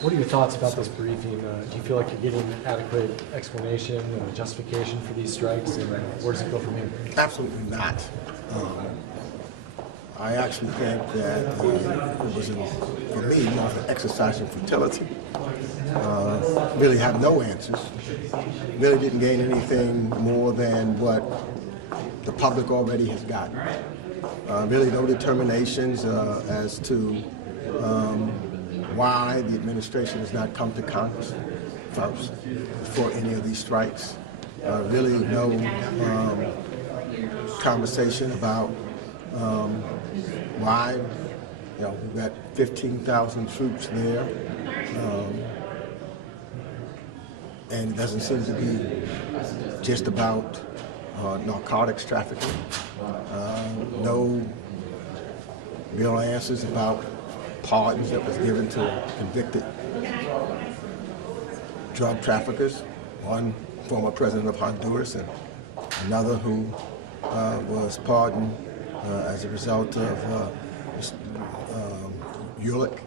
What are your thoughts about this briefing? Do you feel like you're getting adequate explanation and justification for these strikes, and where does it go from here? Absolutely not. I actually think that it was, for me, more of an exercise in futility. Really have no answers. Really didn't gain anything more than what the public already has gotten. Really no determinations as to why the administration has not come to Congress first for any of these strikes. Really no conversation about why, we've got 15,000 troops there, and it doesn't seem to be just about narcotics trafficking. No real answers about pardons that was given to convicted drug traffickers, one former president of Honduras and another who was pardoned as a result of Ulick,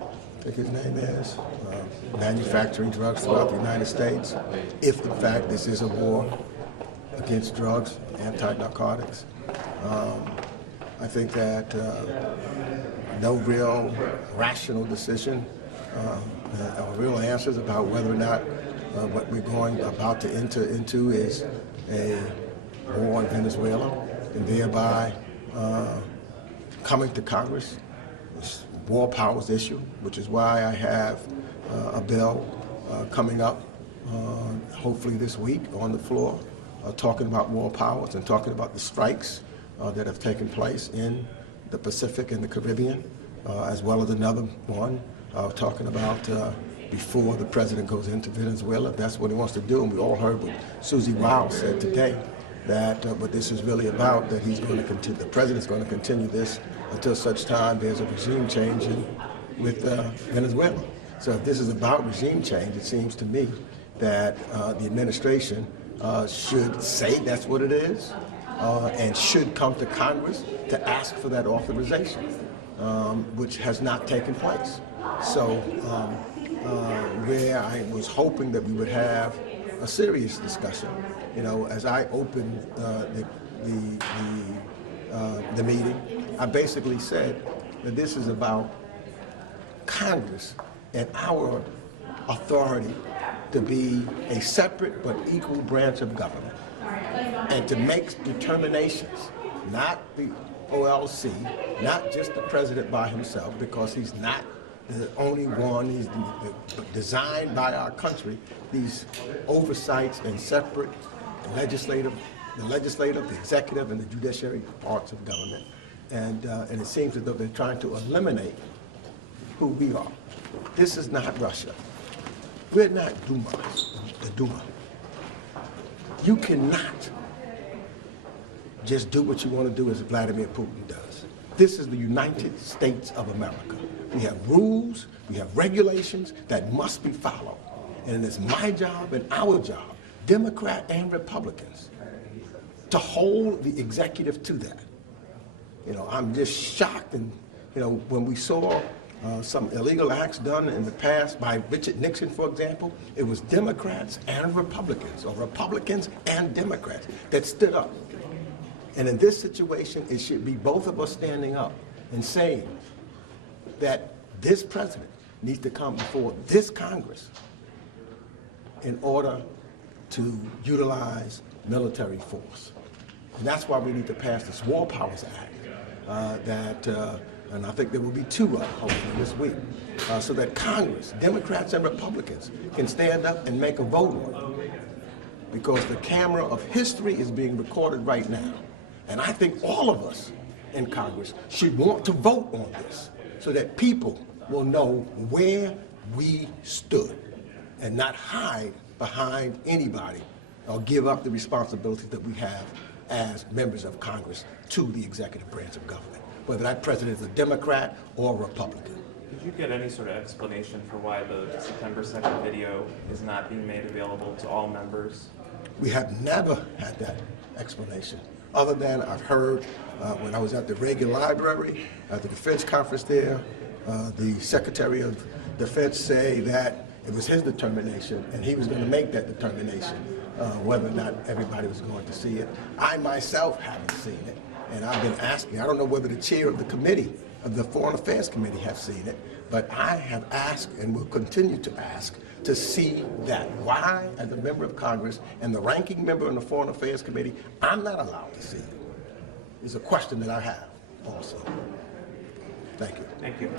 I think his name is, manufacturing drugs throughout the United States, if in fact this is a war against drugs, anti-narcotics. I think that no real rational decision or real answers about whether or not what we're about to enter into is a war in Venezuela, and thereby coming to Congress, this war powers issue, which is why I have a bill coming up hopefully this week on the floor, talking about war powers and talking about the strikes that have taken place in the Pacific and the Caribbean, as well as another one talking about before the president goes into Venezuela. That's what he wants to do, and we all heard what Susie Wiles said today, that what this is really about, that he's going to continue, the president's going to continue this until such time there's a regime change with Venezuela. So if this is about regime change, it seems to me that the administration should say that's what it is, and should come to Congress to ask for that authorization, which has not taken place. So where I was hoping that we would have a serious discussion, as I opened the meeting, I basically said that this is about Congress and our authority to be a separate but equal branch of government, and to make determinations, not the OLC, not just the president by himself, because he's not the only one. He's designed by our country, these oversights and separate the legislative, the executive, and the judiciary parts of government. And it seems as though they're trying to eliminate who we are. This is not Russia. We're not the Duma. You cannot just do what you want to do as Vladimir Putin does. This is the United States of America. We have rules, we have regulations that must be followed. And it's my job and our job, Democrat and Republicans, to hold the executive to that. I'm just shocked, and when we saw some illegal acts done in the past by Richard Nixon, for example, it was Democrats and Republicans, or Republicans and Democrats, that stood up. And in this situation, it should be both of us standing up and saying that this president needs to come before this Congress in order to utilize military force. And that's why we need to pass this War Powers Act, and I think there will be two of them hopefully this week, so that Congress, Democrats and Republicans, can stand up and make a vote on it. Because the camera of history is being recorded right now. And I think all of us in Congress should want to vote on this, so that people will know where we stood and not hide behind anybody or give up the responsibilities that we have as members of Congress to the executive branch of government, whether that president is a Democrat or a Republican. Did you get any sort of explanation for why the September 2nd video is not being made available to all members? We have never had that explanation. other than I've heard when I was at the Reagan Library, at the Defense Conference there, the Secretary of Defense say that it was his determination and he was going to make that determination whether or not everybody was going to see it. I myself haven't seen it, and I've been asking. I don't know whether the chair of the committee, of the Foreign Affairs Committee, have seen it, but I have asked and will continue to ask to see that. Why, as a member of Congress and the ranking member on the Foreign Affairs Committee, I'm not allowed to see it? Is a question that I have also. Thank you. Thank you.